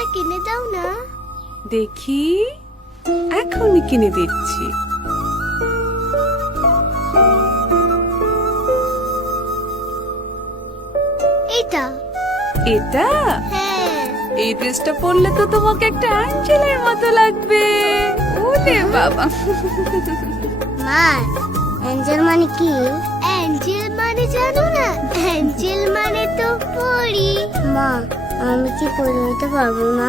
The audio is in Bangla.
ড্রেসটা কিনে দাও না। দেখি, এখনই কিনে দিচ্ছি। এটা এটা? হ্যাঁ। এই ড্রেসটা পরলে তো তোমাকে একটা অ্যাঞ্জেলের মতো লাগবে। ওরে বাবা। মা, অ্যাঞ্জেল মানে কি? অ্যাঞ্জেল মানে জানো না? অ্যাঞ্জেল মানে তো পরি। মা, আমি কি পরি হতে পারবো না?